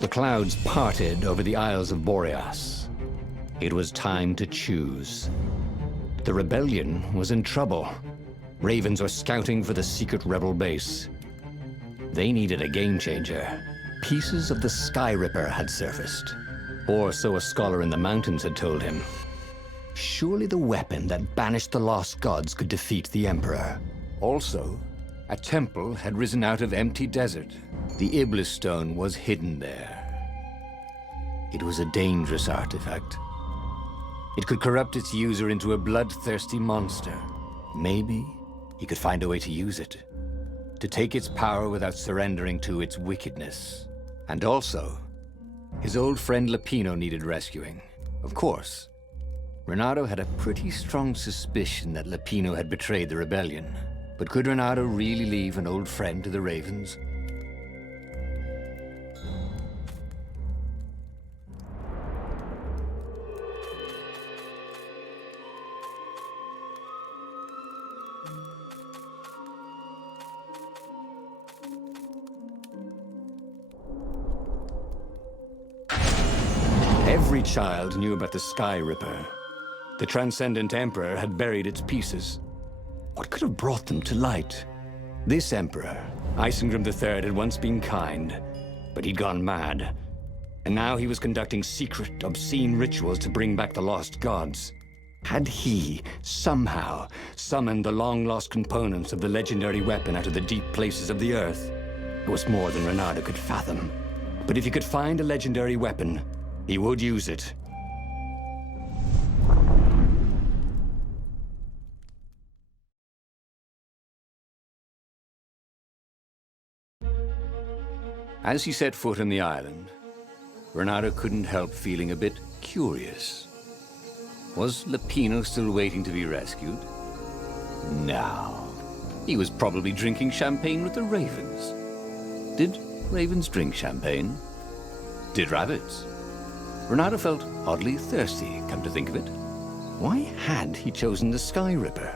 The clouds parted over the Isles of Boreas. It was time to choose. The rebellion was in trouble. Ravens were scouting for the secret rebel base. They needed a game changer. Pieces of the Sky Ripper had surfaced. Or so a scholar in the mountains had told him. Surely the weapon that banished the lost gods could defeat the Emperor. Also, a temple had risen out of empty desert. The Iblis stone was hidden there. It was a dangerous artifact. It could corrupt its user into a bloodthirsty monster. Maybe he could find a way to use it, to take its power without surrendering to its wickedness. And also, his old friend Lapino needed rescuing. Of course, Renato had a pretty strong suspicion that Lapino had betrayed the rebellion. But could Renato really leave an old friend to the Ravens? Every child knew about the Sky Ripper. The Transcendent Emperor had buried its pieces. What could have brought them to light? This Emperor, Isengrim III, had once been kind, but he'd gone mad. And now he was conducting secret, obscene rituals to bring back the lost gods. Had he, somehow, summoned the long-lost components of the legendary weapon out of the deep places of the earth? It was more than Renato could fathom. But if he could find a legendary weapon, he would use it. As he set foot on the island, Renato couldn't help feeling a bit curious. Was Lapino still waiting to be rescued? No. He was probably drinking champagne with the ravens. Did ravens drink champagne? Did rabbits? Renato felt oddly thirsty, come to think of it. Why had he chosen the Sky Ripper?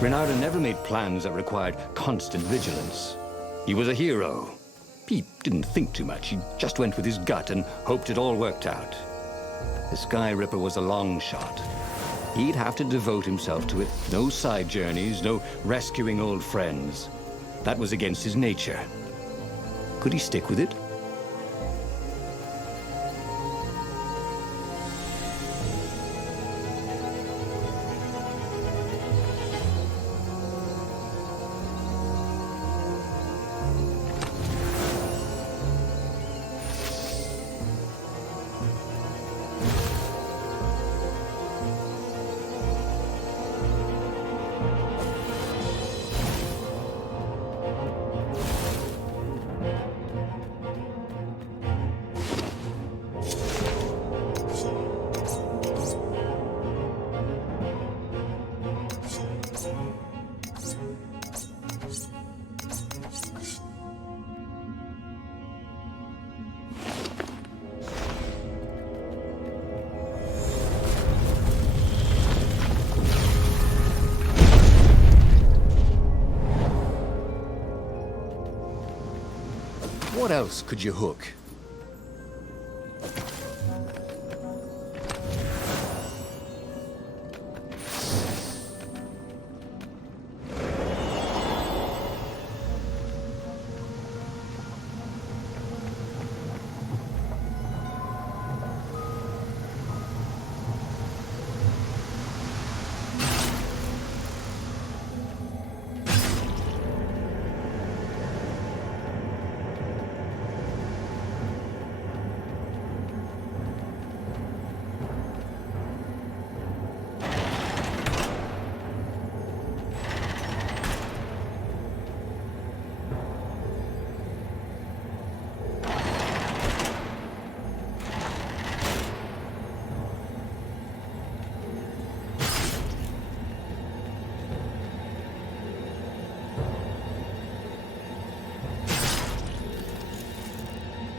Renato never made plans that required constant vigilance. He was a hero. He didn't think too much. He just went with his gut and hoped it all worked out. The Sky Ripper was a long shot. He'd have to devote himself to it. No side journeys, no rescuing old friends. That was against his nature. Could he stick with it? What else could you hook?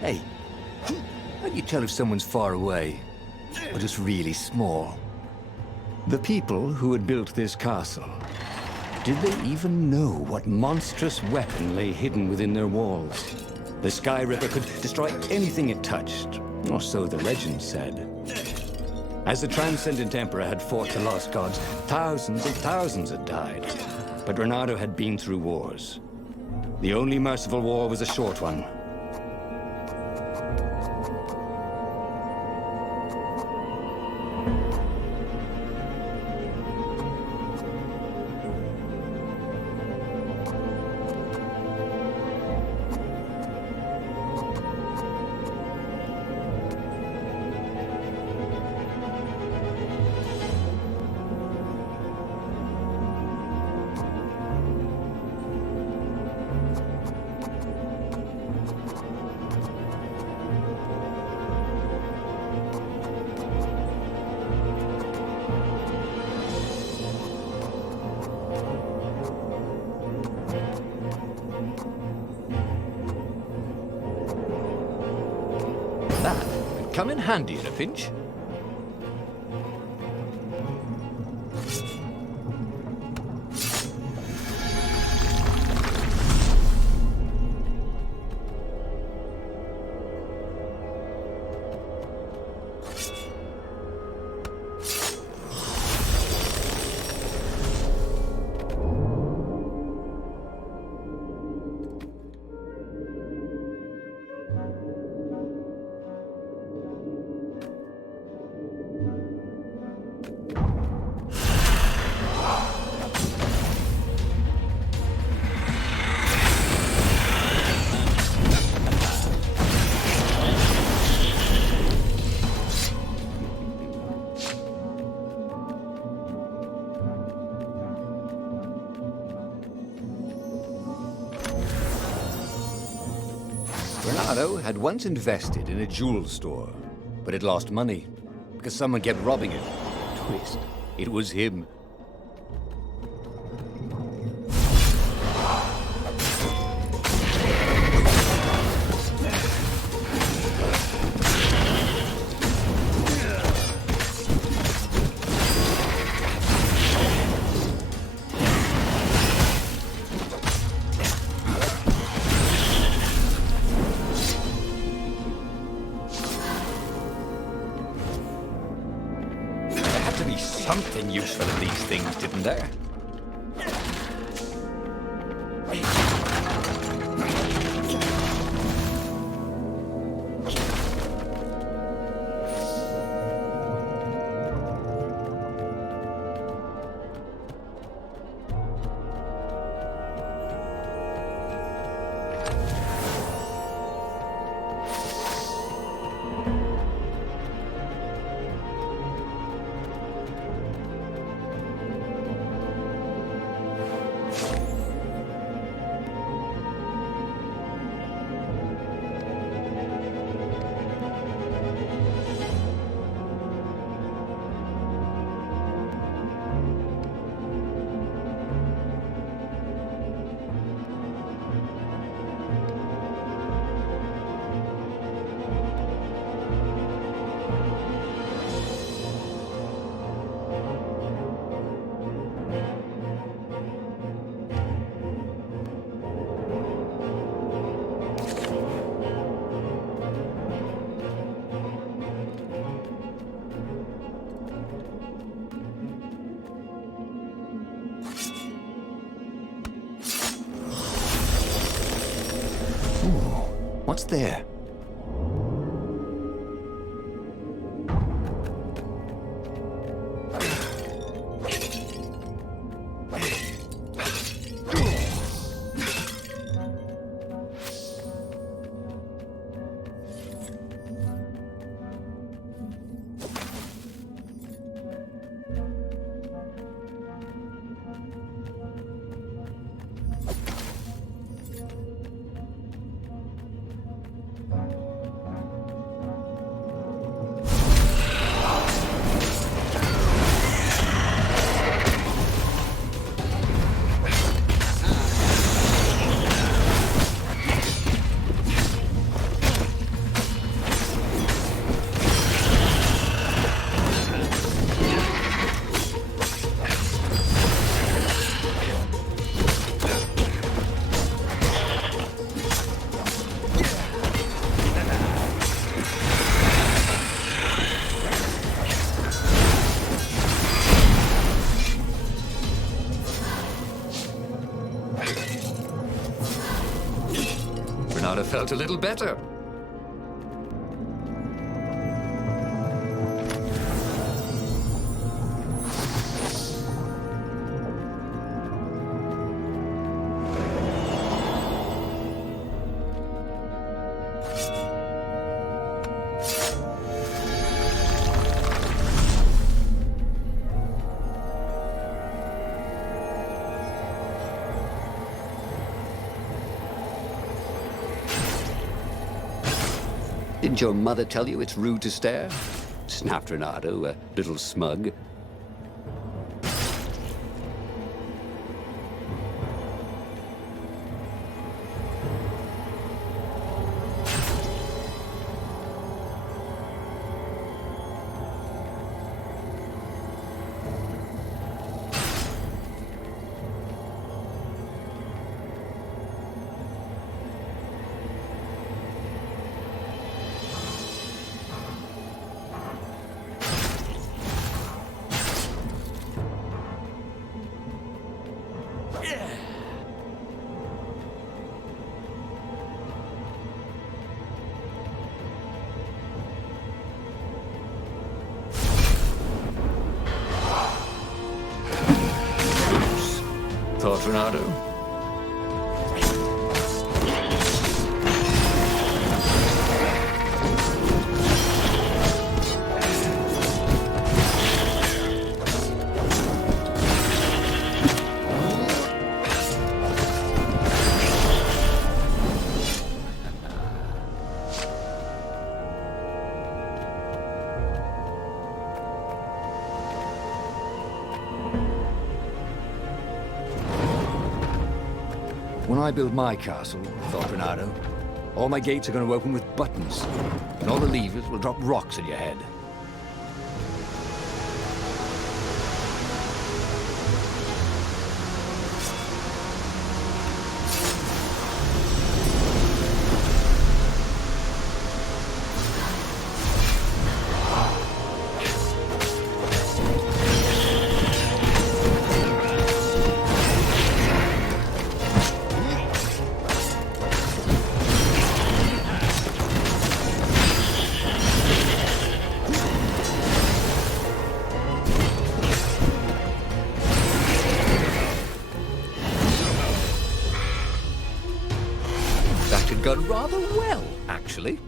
Hey, how do you tell if someone's far away, or just really small? The people who had built this castle, did they even know what monstrous weapon lay hidden within their walls? The Sky Ripper could destroy anything it touched, or so the legend said. As the Transcendent Emperor had fought the Lost Gods, thousands and thousands had died. But Renato had been through wars. The only merciful war was a short one. Come in handy in a pinch. Renato had once invested in a jewel store, but it lost money because someone kept robbing it. Twist. It was him. Something useful in these things, didn't there? What's there? felt a little better. Didn't your mother tell you it's rude to stare? Snapped Renato, a little smug. Thought, Renato? When I build my castle, thought Renato, all my gates are going to open with buttons, and all the levers will drop rocks at your head. That had gone rather well, actually.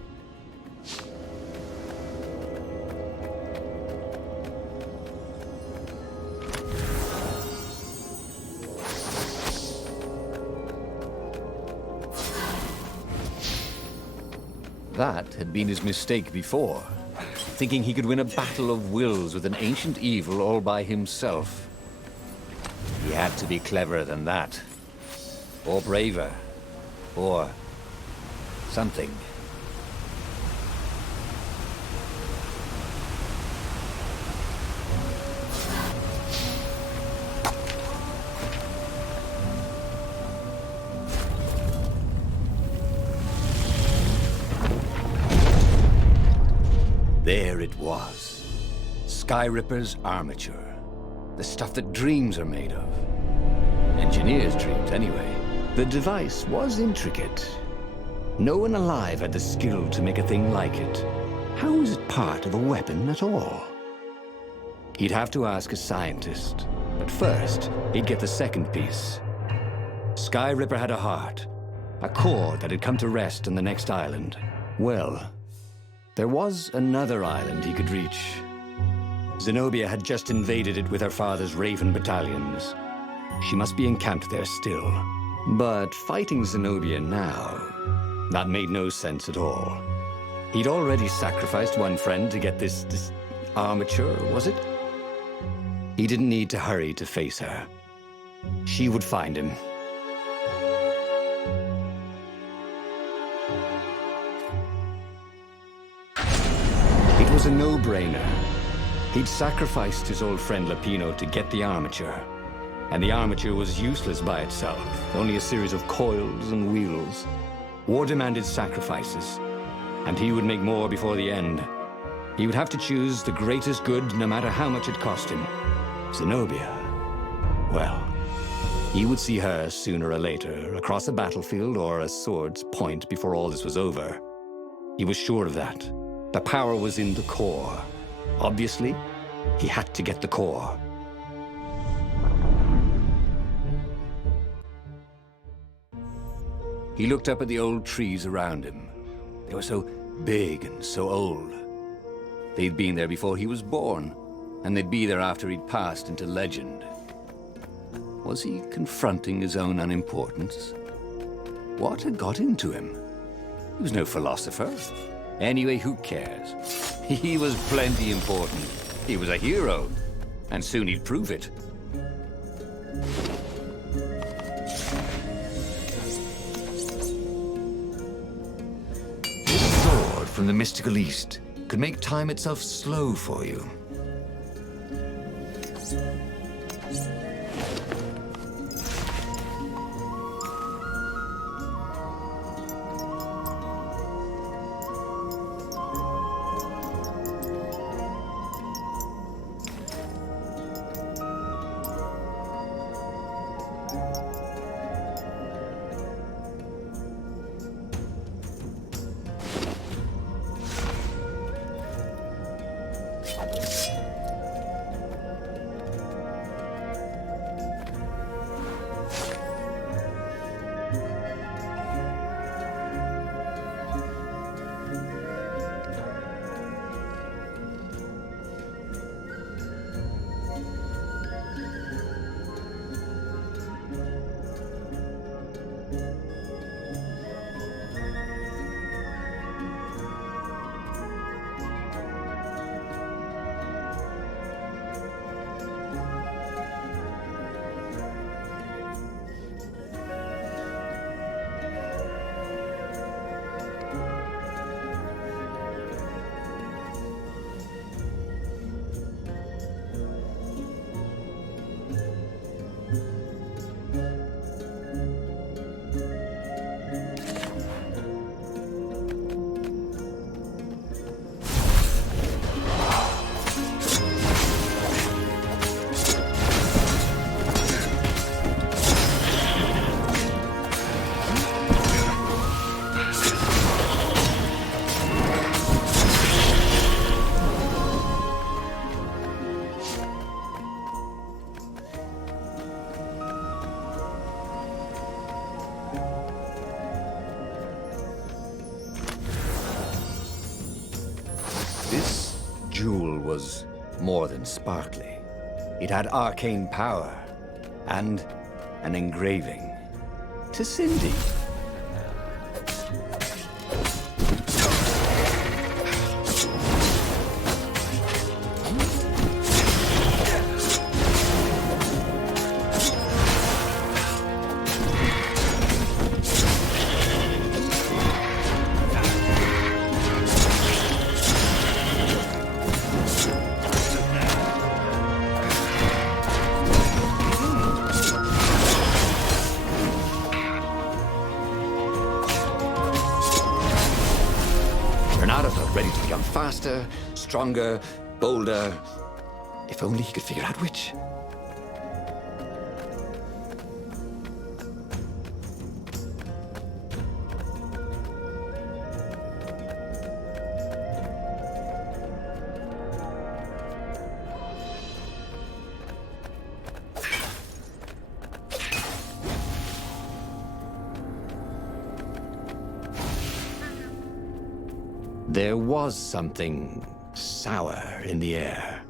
That had been his mistake before, thinking he could win a battle of wills with an ancient evil all by himself. He had to be cleverer than that, or braver, or something. There it was. Skyripper's armature. The stuff that dreams are made of. Engineers' dreams, anyway. The device was intricate. No one alive had the skill to make a thing like it. How was it part of a weapon at all? He'd have to ask a scientist. But first, he'd get the second piece. Skyripper had a heart. A core that had come to rest on the next island. Well, there was another island he could reach. Zenobia had just invaded it with her father's Raven battalions. She must be encamped there still. But fighting Zenobia now, that made no sense at all. He'd already sacrificed one friend to get this armature, was it? He didn't need to hurry to face her. She would find him. It was a no-brainer. He'd sacrificed his old friend Lapino to get the armature. And the armature was useless by itself, only a series of coils and wheels. War demanded sacrifices, and he would make more before the end. He would have to choose the greatest good no matter how much it cost him. Zenobia. Well, He would see her sooner or later, across a battlefield or a sword's point before all this was over. He was sure of that. The power was in the core. Obviously, he had to get the core. He looked up at the old trees around him. They were so big and so old. They'd been there before he was born, and they'd be there after he'd passed into legend. Was he confronting his own unimportance? What had got into him? He was no philosopher. Anyway, who cares? He was plenty important. He was a hero, and soon he'd prove it. This sword from the mystical East could make time itself slow for you. This jewel was more than sparkly. It had arcane power and an engraving. To Cindy. Renato felt ready to become faster, stronger, bolder. If only he could figure out which. There was something sour in the air.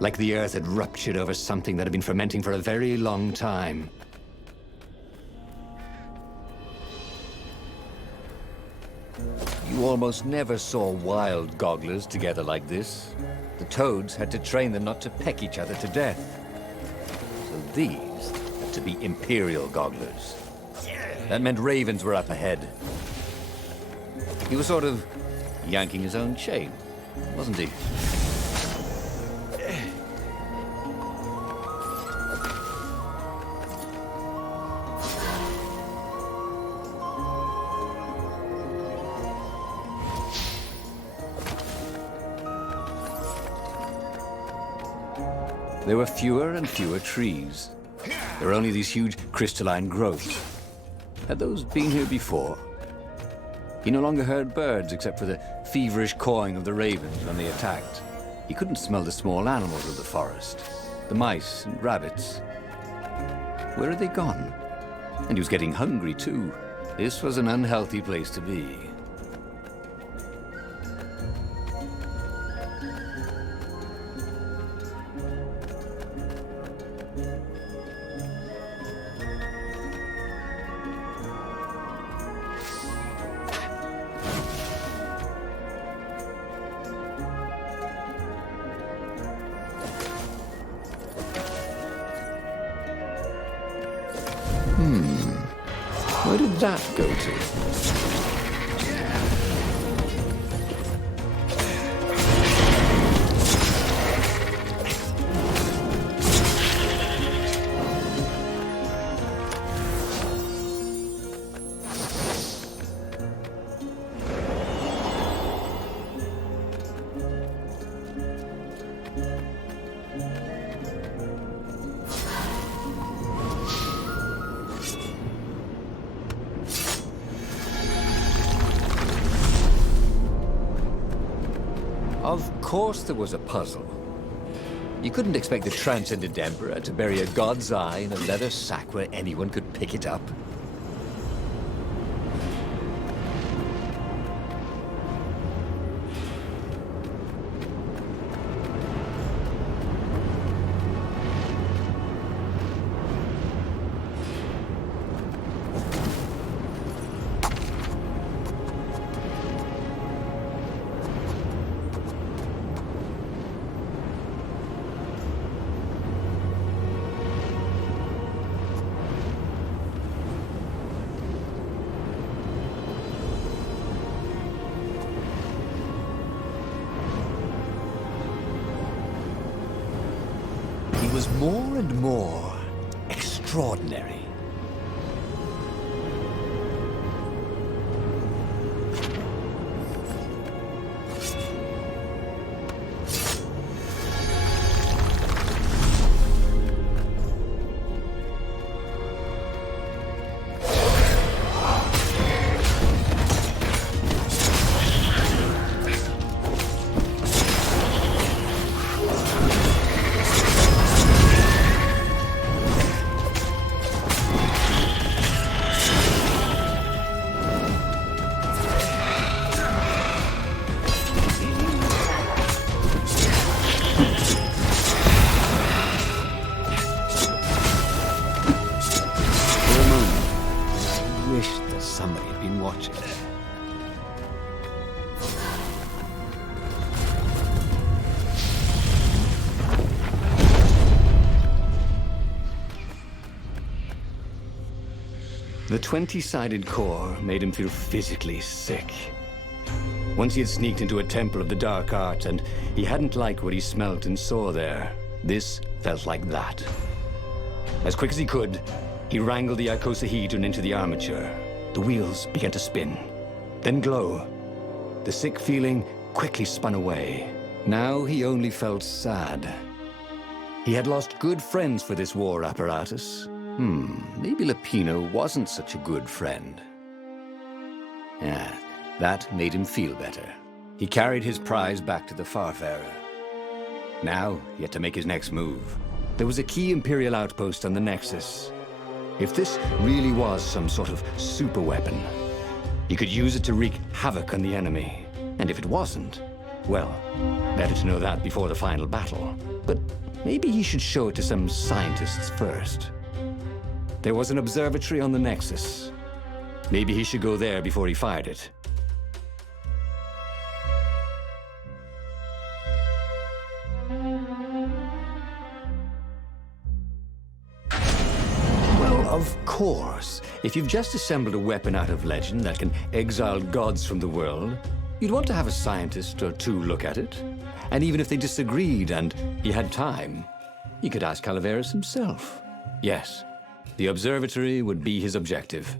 Like the earth had ruptured over something that had been fermenting for a very long time. You almost never saw wild gogglers together like this. The toads had to train them not to peck each other to death. So these had to be imperial gogglers. That meant ravens were up ahead. He was sort of yanking his own chain, wasn't he? There were fewer and fewer trees. There were only these huge crystalline growths. Had those been here before? He no longer heard birds except for the feverish cawing of the ravens when they attacked. He couldn't smell the small animals of the forest, the mice and rabbits. Where had they gone? And he was getting hungry too. This was an unhealthy place to be. Where did that go to? Of course there was a puzzle. You couldn't expect the Transcendent Emperor to bury a god's eye in a leather sack where anyone could pick it up. He was more and more extraordinary. Somebody had been watching. The 20-sided core made him feel physically sick. Once he had sneaked into a temple of the dark art, and he hadn't liked what he smelt and saw there. This felt like that. As quick as he could, he wrangled the icosahedron into the armature. The wheels began to spin, then glow. The sick feeling quickly spun away. Now he only felt sad. He had lost good friends for this war apparatus. Maybe Lapino wasn't such a good friend. Yeah, that made him feel better. He carried his prize back to the Farfarer. Now, he had to make his next move. There was a key Imperial outpost on the Nexus. If this really was some sort of super weapon, he could use it to wreak havoc on the enemy. And if it wasn't, well, better to know that before the final battle. But maybe he should show it to some scientists first. There was an observatory on the Nexus. Maybe he should go there before he fired it. Of course. If you've just assembled a weapon out of legend that can exile gods from the world, you'd want to have a scientist or two look at it. And even if they disagreed and he had time, he could ask Calaveras himself. Yes, the observatory would be his objective.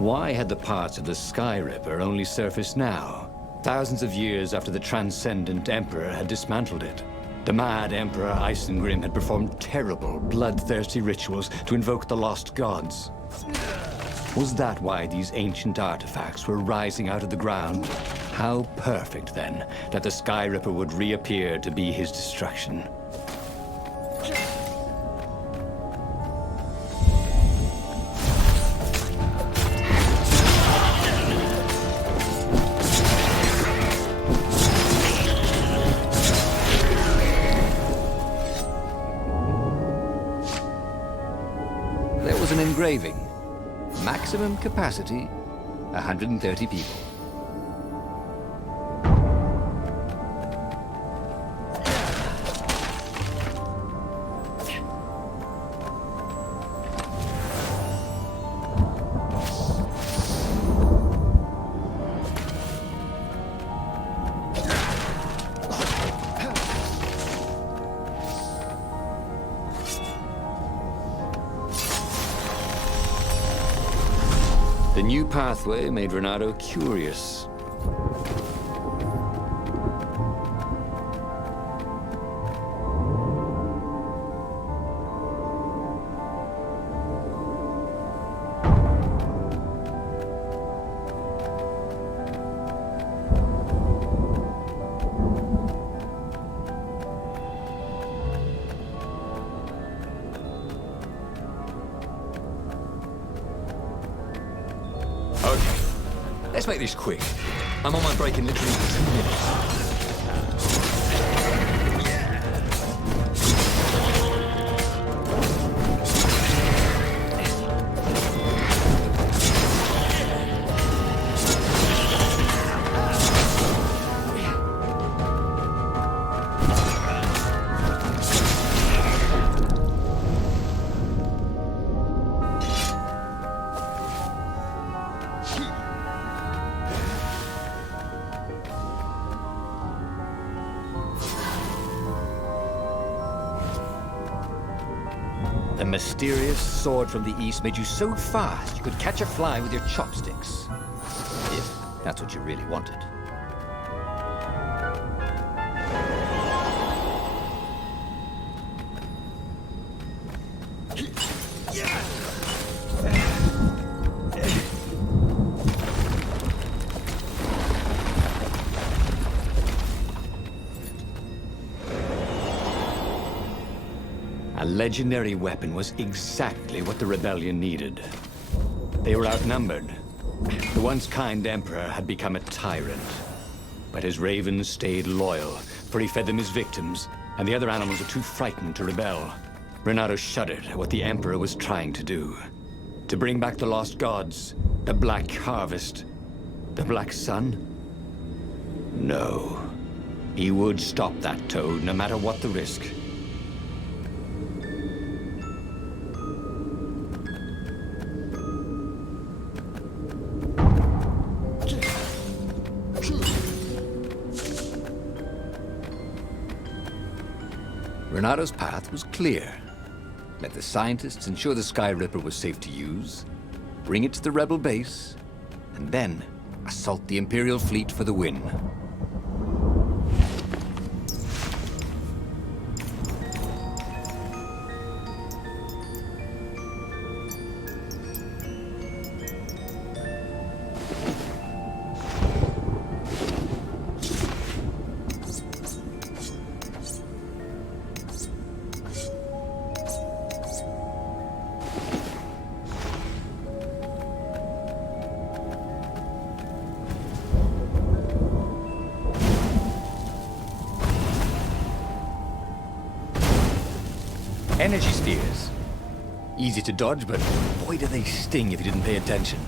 Why had the parts of the Sky Ripper only surfaced now, thousands of years after the Transcendent Emperor had dismantled it? The mad Emperor Isengrim had performed terrible, bloodthirsty rituals to invoke the lost gods. Was that why these ancient artifacts were rising out of the ground? How perfect, then, that the Sky Ripper would reappear to be his destruction. There was an engraving. Maximum capacity, 130 people. The new pathway made Renato curious. Okay, let's make this quick. I'm on my break in literally 2 minutes. The mysterious sword from the east made you so fast you could catch a fly with your chopsticks. If that's what you really wanted. A legendary weapon was exactly what the rebellion needed. They were outnumbered. The once kind emperor had become a tyrant. But his ravens stayed loyal, for he fed them his victims, and the other animals were too frightened to rebel. Renato shuddered at what the emperor was trying to do. To bring back the lost gods, the Black Harvest, the Black Sun? No. He would stop that toad, no matter what the risk. Renato's path was clear. Let the scientists ensure the Sky Ripper was safe to use, bring it to the rebel base, and then assault the Imperial fleet for the win. Energy spheres. Easy to dodge, but boy do they sting if you didn't pay attention.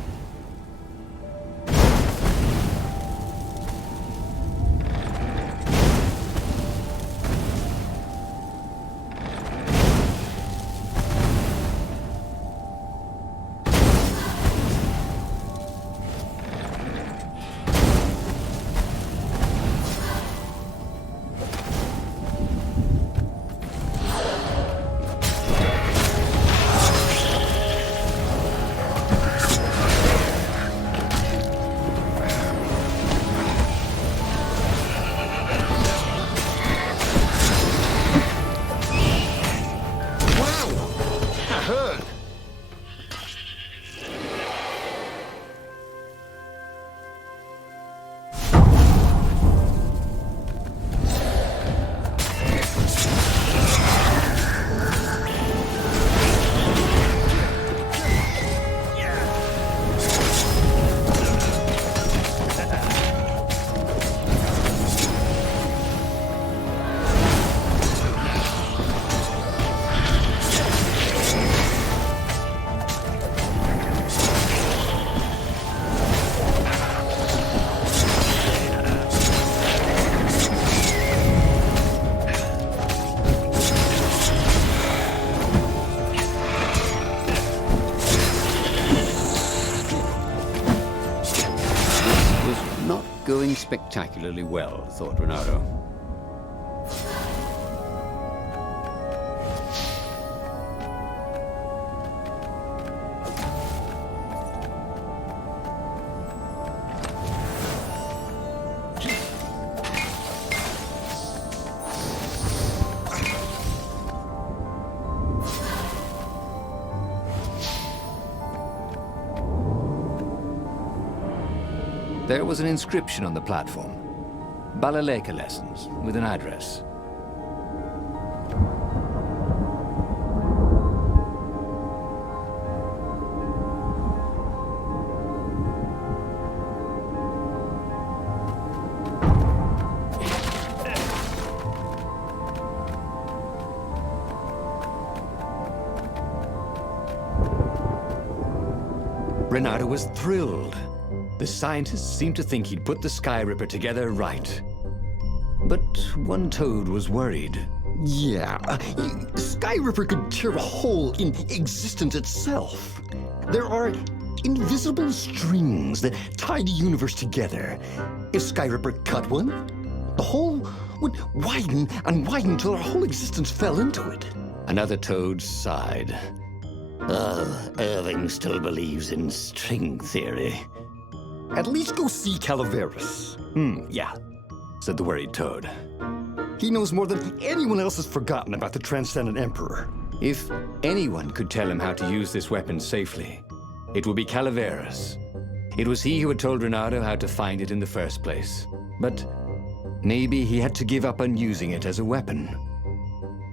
spectacularly well, thought Renato. There was an inscription on the platform. Balaleka lessons, with an address. Renato was thrilled. The scientists seemed to think he'd put the Sky Ripper together right. But one toad was worried. Yeah, Sky Ripper could tear a hole in existence itself. There are invisible strings that tie the universe together. If Sky Ripper cut one, the hole would widen and widen till our whole existence fell into it. Another toad sighed. Irving still believes in string theory. At least go see Calaveras. Yeah, said the worried toad. He knows more than anyone else has forgotten about the Transcendent Emperor. If anyone could tell him how to use this weapon safely, it would be Calaveras. It was he who had told Renato how to find it in the first place. But maybe he had to give up on using it as a weapon.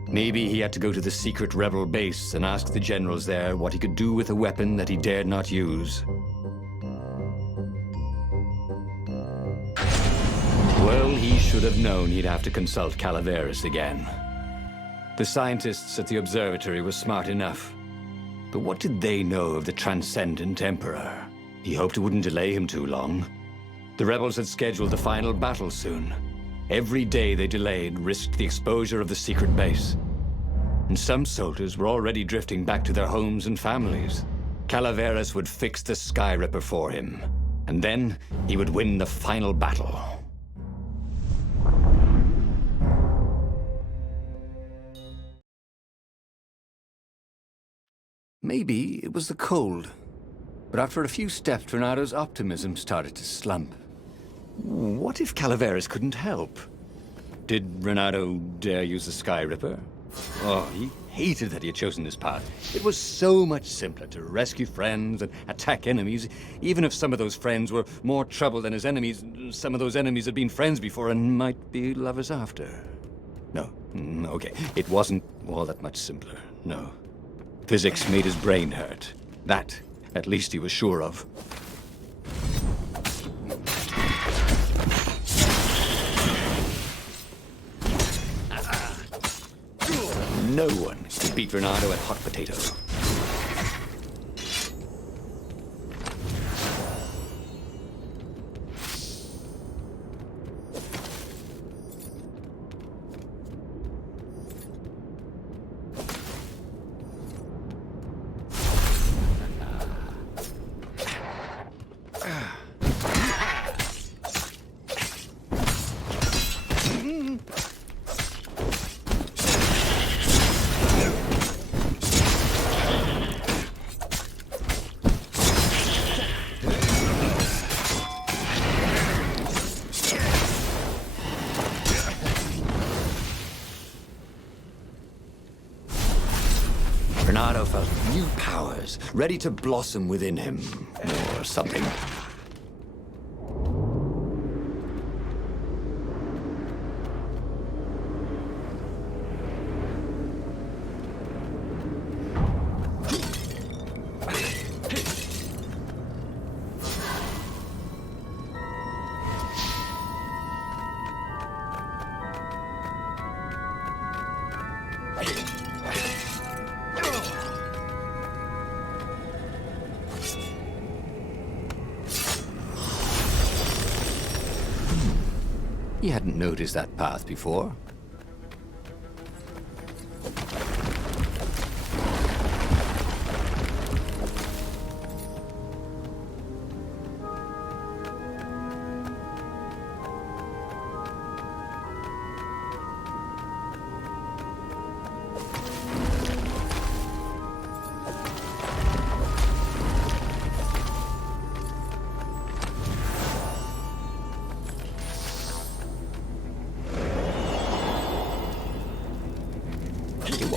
Maybe he had to go to the secret rebel base and ask the generals there what he could do with a weapon that he dared not use. Well, he should have known he'd have to consult Calaveras again. The scientists at the observatory were smart enough. But what did they know of the Transcendent Emperor? He hoped it wouldn't delay him too long. The rebels had scheduled the final battle soon. Every day they delayed risked the exposure of the secret base. And some soldiers were already drifting back to their homes and families. Calaveras would fix the Sky Ripper for him. And then he would win the final battle. Maybe it was the cold. But after a few steps, Renato's optimism started to slump. What if Calaveras couldn't help? Did Renato dare use the Sky Ripper? Oh, he hated that he had chosen this path. It was so much simpler to rescue friends and attack enemies. Even if some of those friends were more trouble than his enemies, some of those enemies had been friends before and might be lovers after. No, okay, it wasn't all that much simpler, no. Physics made his brain hurt. That, at least, he was sure of. No one could beat Renato at hot potato. Renato felt new powers ready to blossom within him, or something. He hadn't noticed that path before.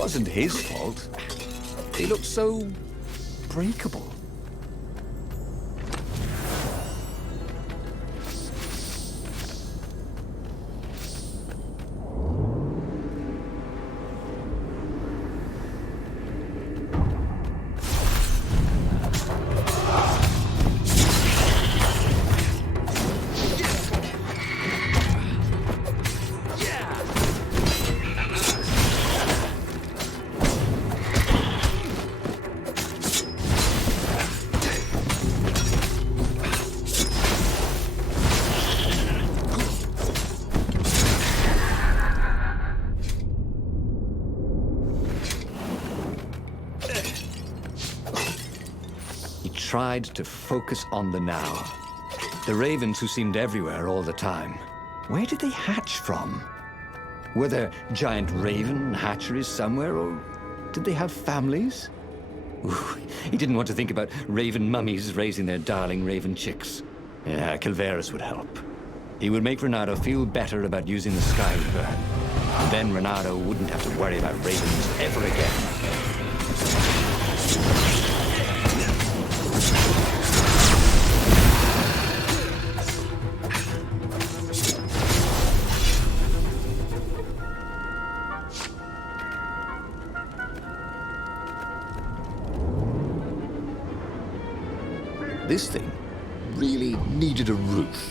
wasn't his fault. They looked so breakable. Tried to focus on the now. The ravens who seemed everywhere all the time. Where did they hatch from? Were there giant raven hatcheries somewhere, or did they have families? Ooh, he didn't want to think about raven mummies raising their darling raven chicks. Yeah, Calvaris would help. He would make Renato feel better about using the Sky River. And then Renato wouldn't have to worry about ravens ever again. This thing really needed a roof.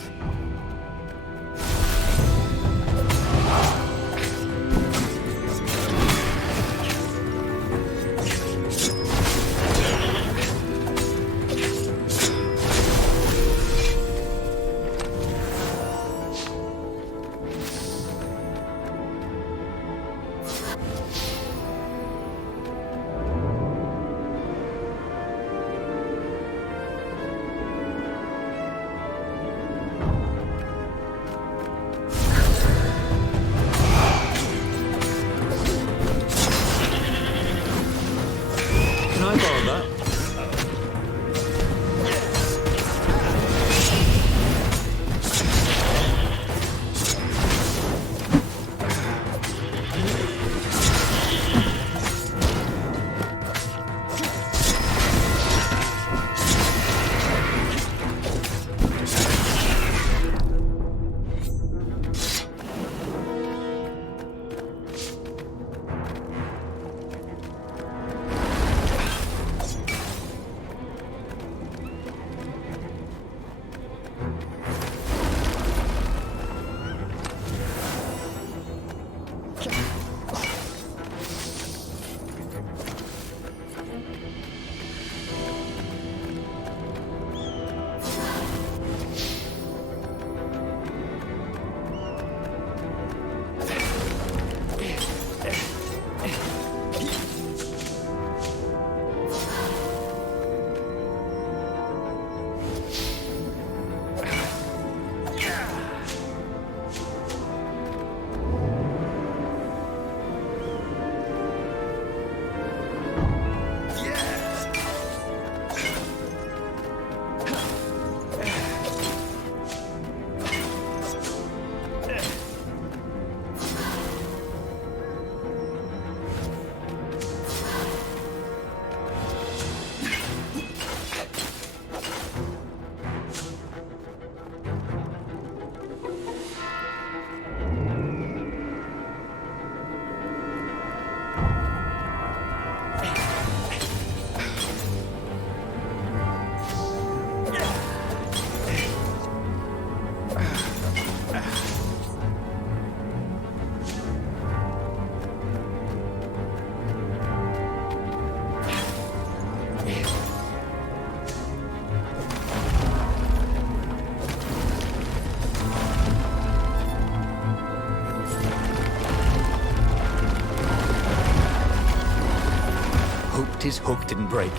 His hook didn't break.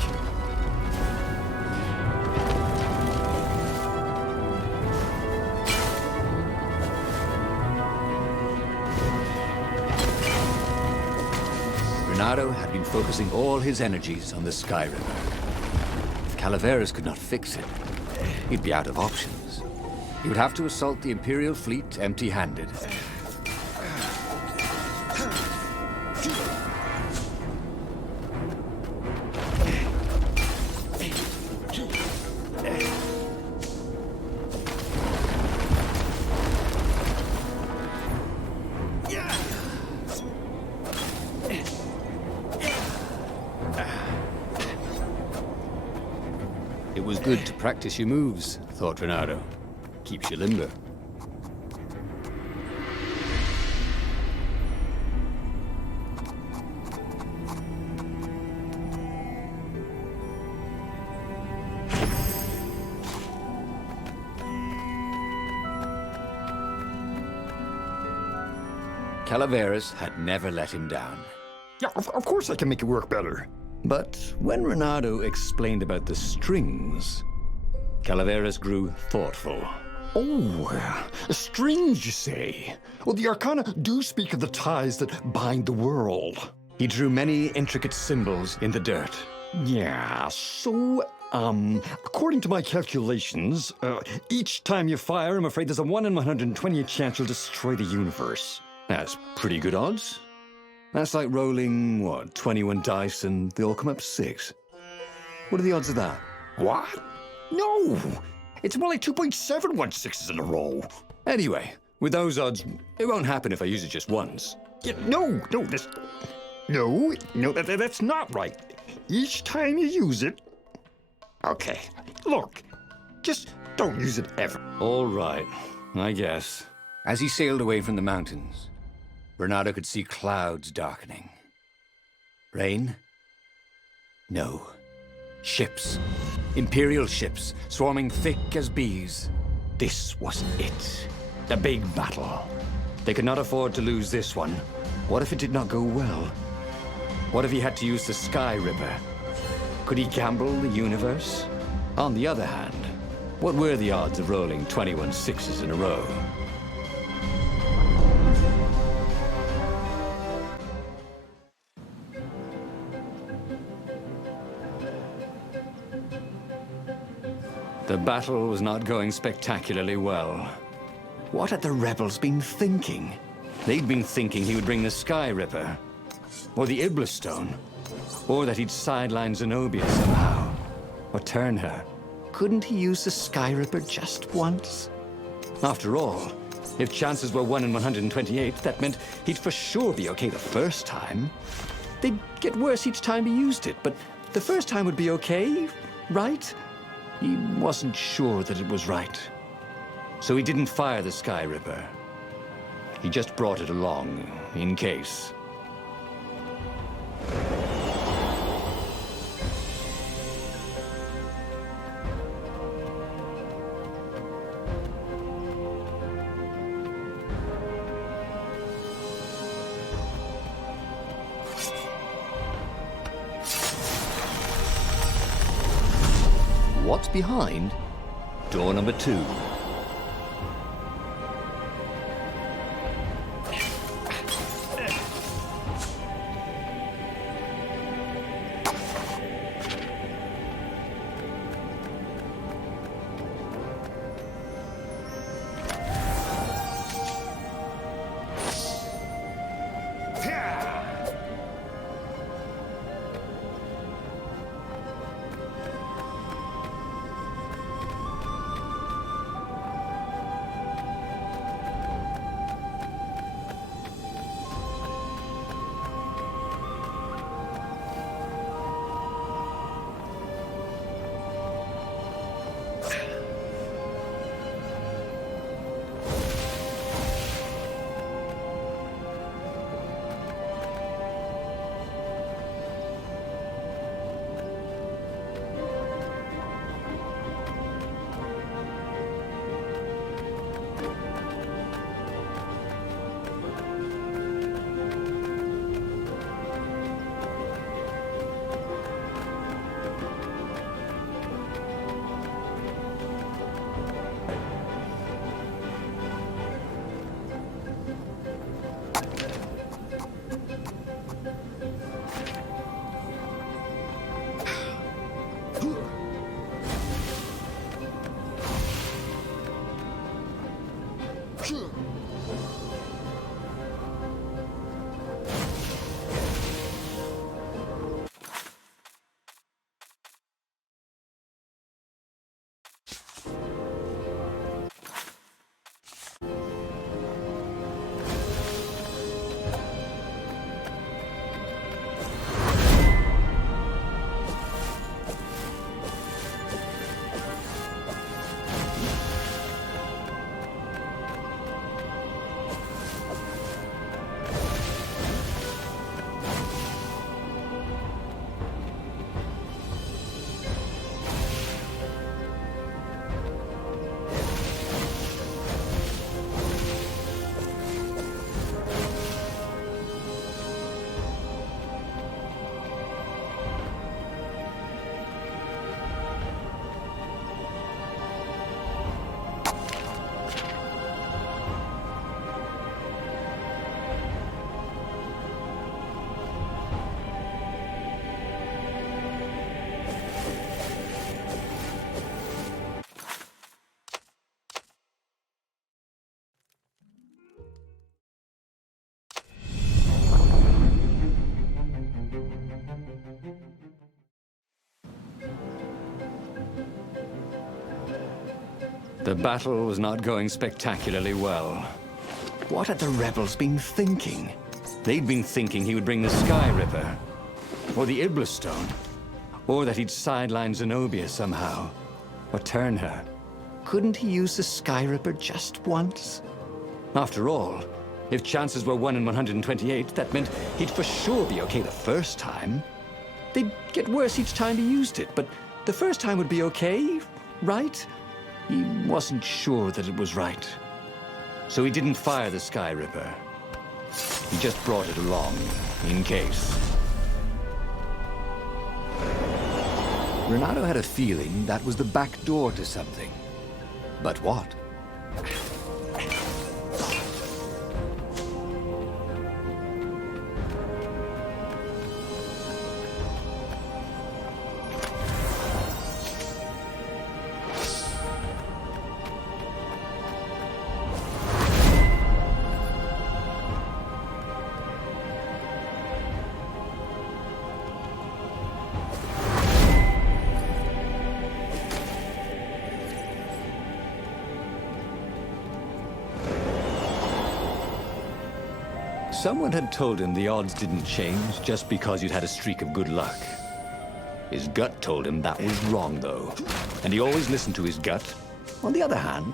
Renato had been focusing all his energies on the Sky River. If Calaveras could not fix it, he'd be out of options. He would have to assault the Imperial fleet empty-handed. It was good to practice your moves, thought Renato. Keeps you limber. Calaveras had never let him down. Yeah, of course I can make it work better. But when Renato explained about the strings, Calaveras grew thoughtful. Oh, strings, you say? Well, the Arcana do speak of the ties that bind the world. He drew many intricate symbols in the dirt. Yeah, so, according to my calculations, each time you fire, I'm afraid there's a 1 in 120 chance you'll destroy the universe. That's pretty good odds. That's like rolling, 21 dice and they all come up 6. What are the odds of that? What? No! It's more like 2.716s in a row. Anyway, with those odds, it won't happen if I use it just once. Yeah, no, that's not right. Each time you use it... Okay, look, just don't use it ever. All right, I guess. As he sailed away from the mountains, Renato could see clouds darkening. Rain? No. Ships. Imperial ships, swarming thick as bees. This was it. The big battle. They could not afford to lose this one. What if it did not go well? What if he had to use the Sky Ripper? Could he gamble the universe? On the other hand, what were the odds of rolling 21 6s in a row? The battle was not going spectacularly well. What had the rebels been thinking? They'd been thinking he would bring the Sky Ripper, or the Iblis Stone, or that he'd sideline Zenobia somehow, or turn her. Couldn't he use the Sky Ripper just once? After all, if chances were 1 in 128, that meant he'd for sure be okay the first time. They'd get worse each time he used it, but the first time would be okay, right? He wasn't sure that it was right. So he didn't fire the Sky Ripper. He just brought it along, in case. What's behind door number 2? The battle was not going spectacularly well. What had the rebels been thinking? They'd been thinking he would bring the Sky Ripper, or the Iblis Stone, or that he'd sideline Zenobia somehow, or turn her. Couldn't he use the Sky Ripper just once? After all, if chances were 1 in 128, that meant he'd for sure be okay the first time. They'd get worse each time he used it, but the first time would be okay, right? He wasn't sure that it was right. So he didn't fire the Sky Ripper. He just brought it along, in case. Renato had a feeling that was the back door to something. But what? Someone had told him the odds didn't change just because you'd had a streak of good luck. His gut told him that was wrong, though, and he always listened to his gut. On the other hand,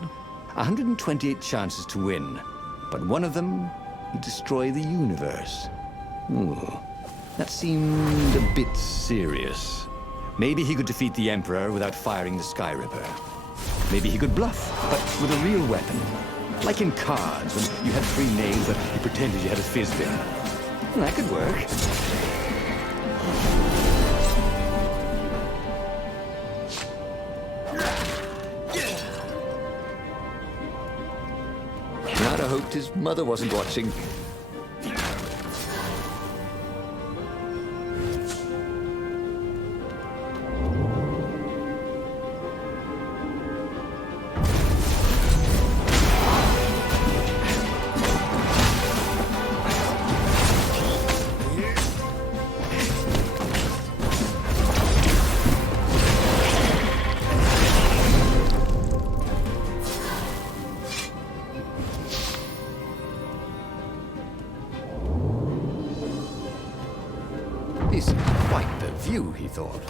128 chances to win, but one of them, he'd destroy the universe. Ooh, that seemed a bit serious. Maybe he could defeat the Emperor without firing the Sky Ripper. Maybe he could bluff, but with a real weapon. Like in cards, when you had 3 names, but you pretended you had a Fizbin. That could work. Renato hoped his mother wasn't watching. This is quite the view, he thought.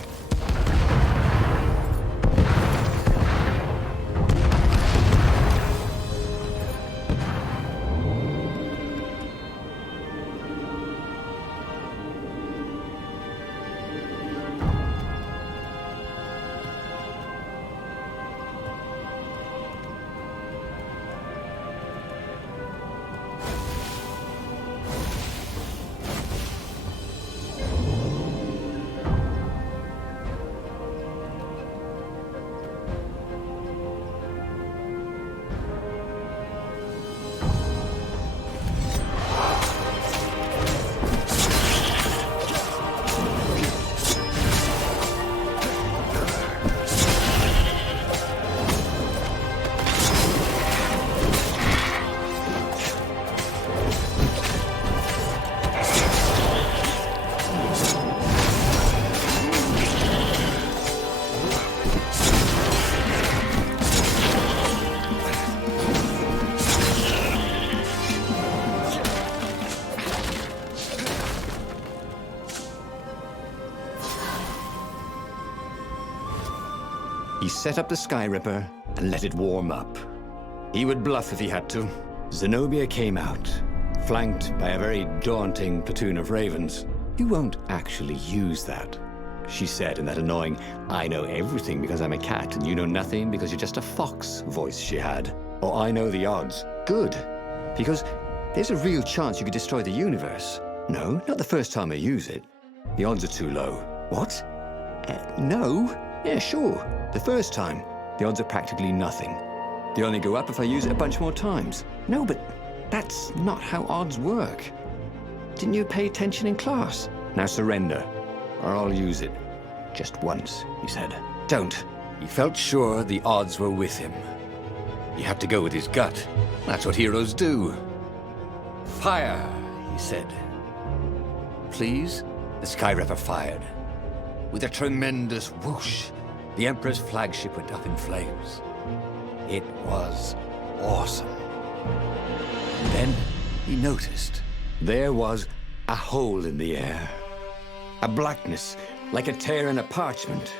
He set up the Sky Ripper and let it warm up. He would bluff if he had to. Zenobia came out, flanked by a very daunting platoon of ravens. You won't actually use that, she said in that annoying, I know everything because I'm a cat and you know nothing because you're just a fox voice she had. Or I know the odds. Good, because there's a real chance you could destroy the universe. No, not the first time I use it. The odds are too low. What? No? Yeah, sure. The first time, the odds are practically nothing. They only go up if I use it a bunch more times. No, but that's not how odds work. Didn't you pay attention in class? Now surrender, or I'll use it. Just once, he said. Don't. He felt sure the odds were with him. He had to go with his gut. That's what heroes do. Fire, he said. Please? The Sky Ripper fired. With a tremendous whoosh, the Emperor's flagship went up in flames. It was awesome. Then he noticed There was a hole in the air. A blackness, like a tear in a parchment.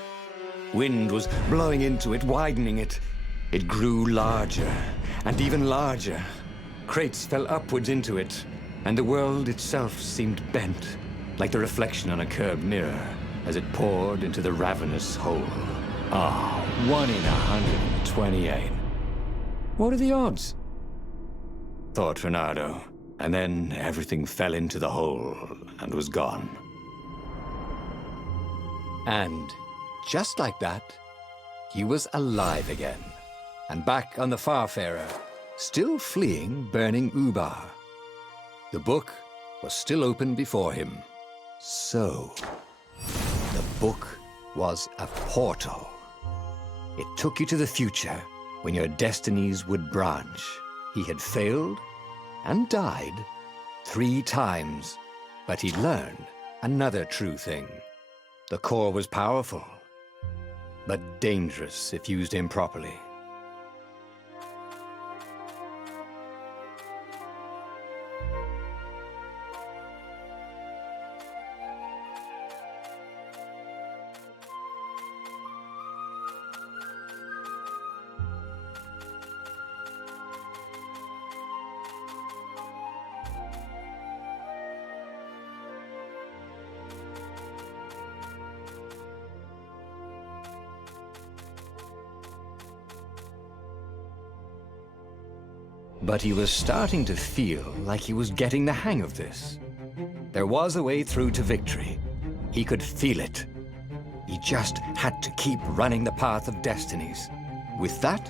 Wind was blowing into it, widening it. It grew larger, and even larger. Crates fell upwards into it, and the world itself seemed bent, like the reflection on a curved mirror, as it poured into the ravenous hole. 1 in 128. What are the odds? Thought Renato, and then everything fell into the hole and was gone. And just like that, he was alive again, and back on the Farfarer, still fleeing burning Ubar. The book was still open before him. So, the book was a portal. It took you to the future, when your destinies would branch. He had failed and died 3 times, but he learned another true thing. The core was powerful, but dangerous if used improperly. But he was starting to feel like he was getting the hang of this. There was a way through to victory. He could feel it. He just had to keep running the path of Destinies. With that,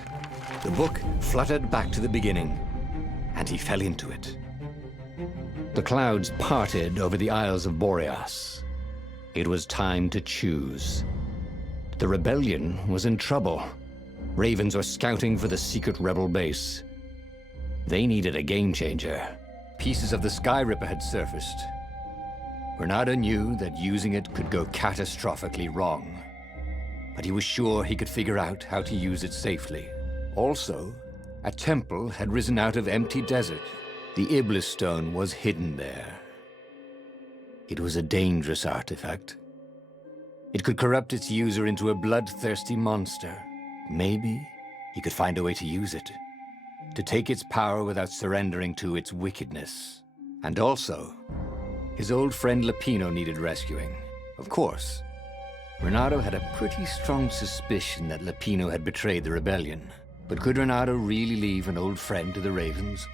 the book fluttered back to the beginning, and he fell into it. The clouds parted over the Isles of Boreas. It was time to choose. The rebellion was in trouble. Ravens were scouting for the secret rebel base. They needed a game changer. Pieces of the Sky Ripper had surfaced. Renato knew that using it could go catastrophically wrong, but he was sure he could figure out how to use it safely. Also, a temple had risen out of empty desert. The Iblis stone was hidden there. It was a dangerous artifact. It could corrupt its user into a bloodthirsty monster. Maybe he could find a way to use it, to take its power without surrendering to its wickedness. And also, his old friend Lapino needed rescuing. Of course, Renato had a pretty strong suspicion that Lapino had betrayed the rebellion. But could Renato really leave an old friend to the Ravens?